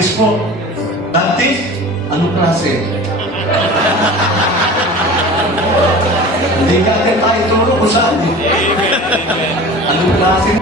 Baptist po. Baptist? Anong klase? Hindi natin tayo turo kung saan. Anong klase?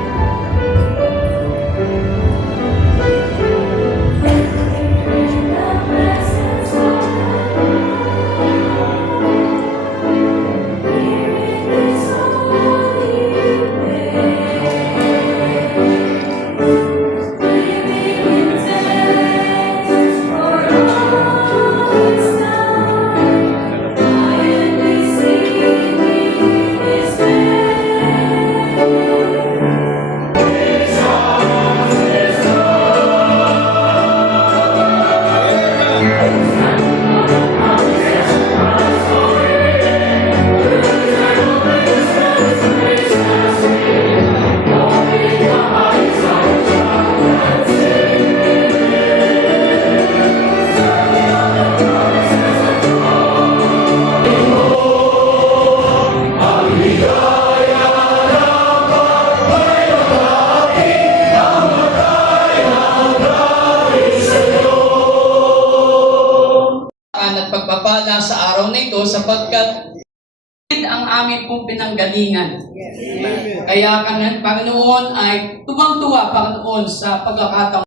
At pagpapala sa araw na ito sapagkat ang aming pong pinanggalingan. Kaya kami, Panginoon, ay tuwang-tuwa, Panginoon, sa pagkakataon.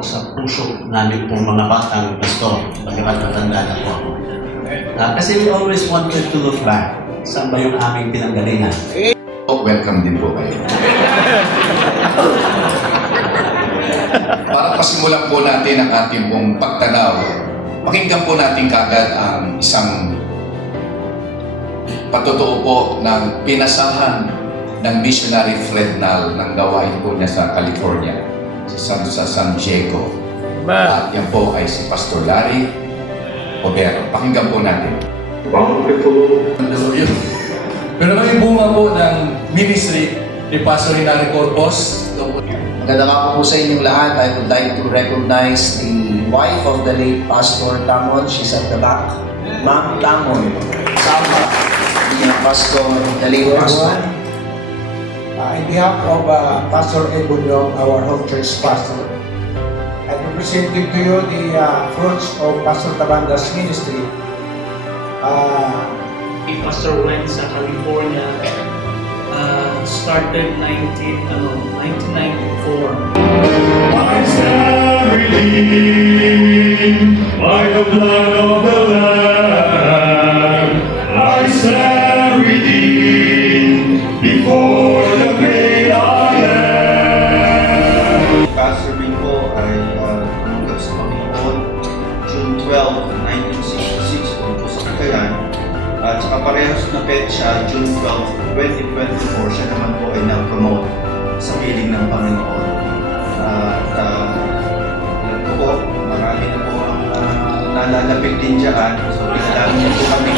Sa puso namin pong mga batang pastor, bagamat matanda na po ako. Kasi we always wanted to look back. Saan ba yung aming pinanggalingan? Welcome din po kayo. Para pasimulan po natin ang ating pong pagtanaw, pakinggan po natin kagad ang isang patotoo po ng pinasahan ng missionary Fred Nal ng gawain po niya sa California, sa San Diego. At yan po ay si Pastor Larry Obero. Pakinggan po natin. Pero may bunga po ng ministry ni Pastor Hinari Corpos. Magandang hapon po sa inyong lahat. I would like to recognize the wife of the late Pastor Tamon. She's at the back. Ma'am Tamon. Sama ni Pastor, the late Pastor. In behalf of Pastor Edwin Long, our home church pastor, I present to you the fruits of Pastor Tabanda's ministry. Pastor went sa California, started 1994. I stand redeemed by the blood of the Lamb. I stand redeemed before the great I am. Pastor Bingo ay tumanggap sa Panginoon June 12, 1966 dito sa Cagayan. At saka parehas na petsa, June 12, 2024, siya naman po ay na-promote sa piling ng Panginoon. At alam ko po, marami na po ang nalalapit din dyan. So, kailangan niyo po kami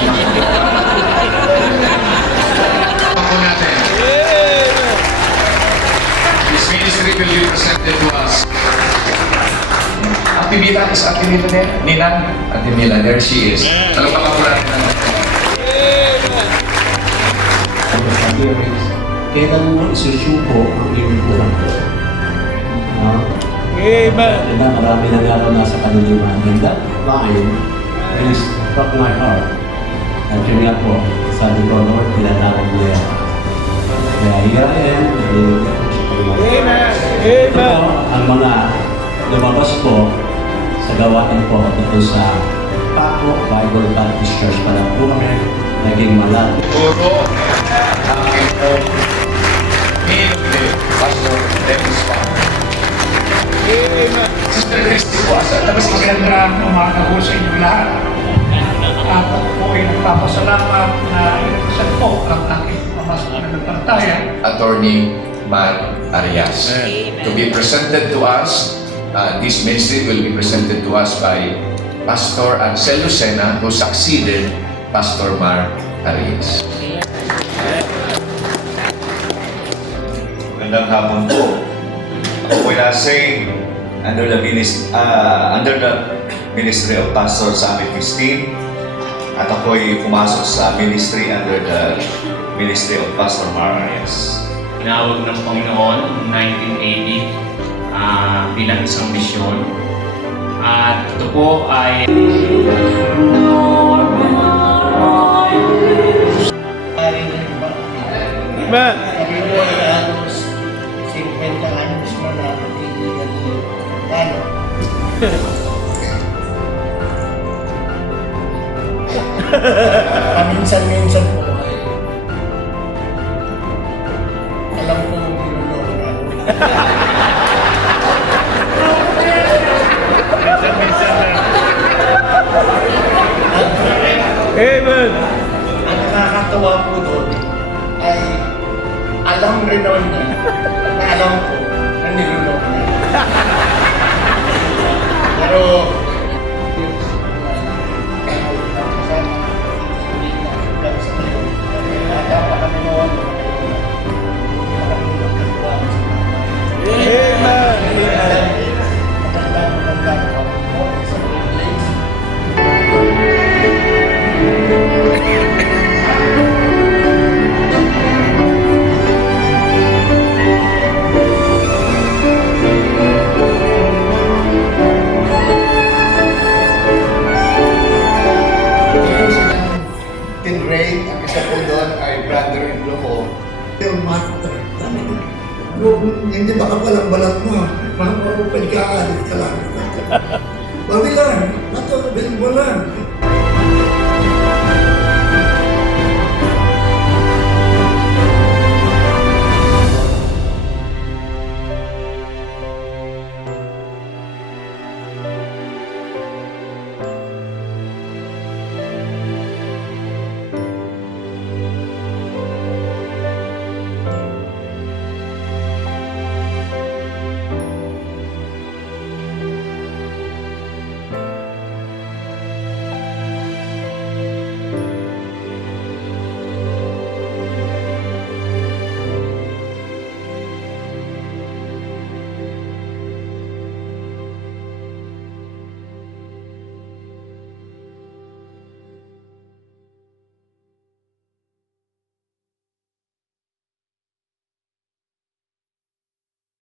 Po natin. This ministry will be presented to us. Ate Mila, is Ate Mila din? Nina? Ate Mila, there she is. Talagang po natin. Kailan mo isusuko ang iyong buwan? Amen. Diba, marami nagaraw na sa kaniliman. And that line really struck my heart. At yun nga po, sabi ko, Lord, tinatawag mo yan. Kaya here I am, nagligod ako sa Panginoon. Amen. Ito Amen. ang mga lumabas po sa sa gawain po tungkol sa Paco Bible Baptist Church para po kami naging malapit. Puro ang iyong nilog Pastor Dennis Pan. Sister Christy po, tapos Magandang umaga po sa inyong lahat. Ako po ay nagpapasalamat na inutusan po ang aking pamasalamatayan. Attorney Matt Arias. To be presented to us, this ministry will be presented to us by Pastor Ansel Lucena, who succeeded Pastor Mar Arias. Magandang hapon po. Ako po nasa under the ministry of Pastor Sammy Christine. At ako ay pumasok sa ministry under the ministry of Pastor Mar Arias. Tinawag ng Panginoon noong 1980 bilang isang misyon. At ito po ay Amen. Ako ay halos 50 anos na nakakatigilan ni Tano. Paminsan-minsan po ay alam ko niloloko na ako. Amen. Ang nakakatawa po doon ay alam rin naman niya na alam ko na niloloko niya. Pero Ray, ang isa po doon ay brother-in-law ko. Yung master, hindi baka balang-balang mo. Baka pagkaalit ka lang. Babilan, mato, bilang mo lang.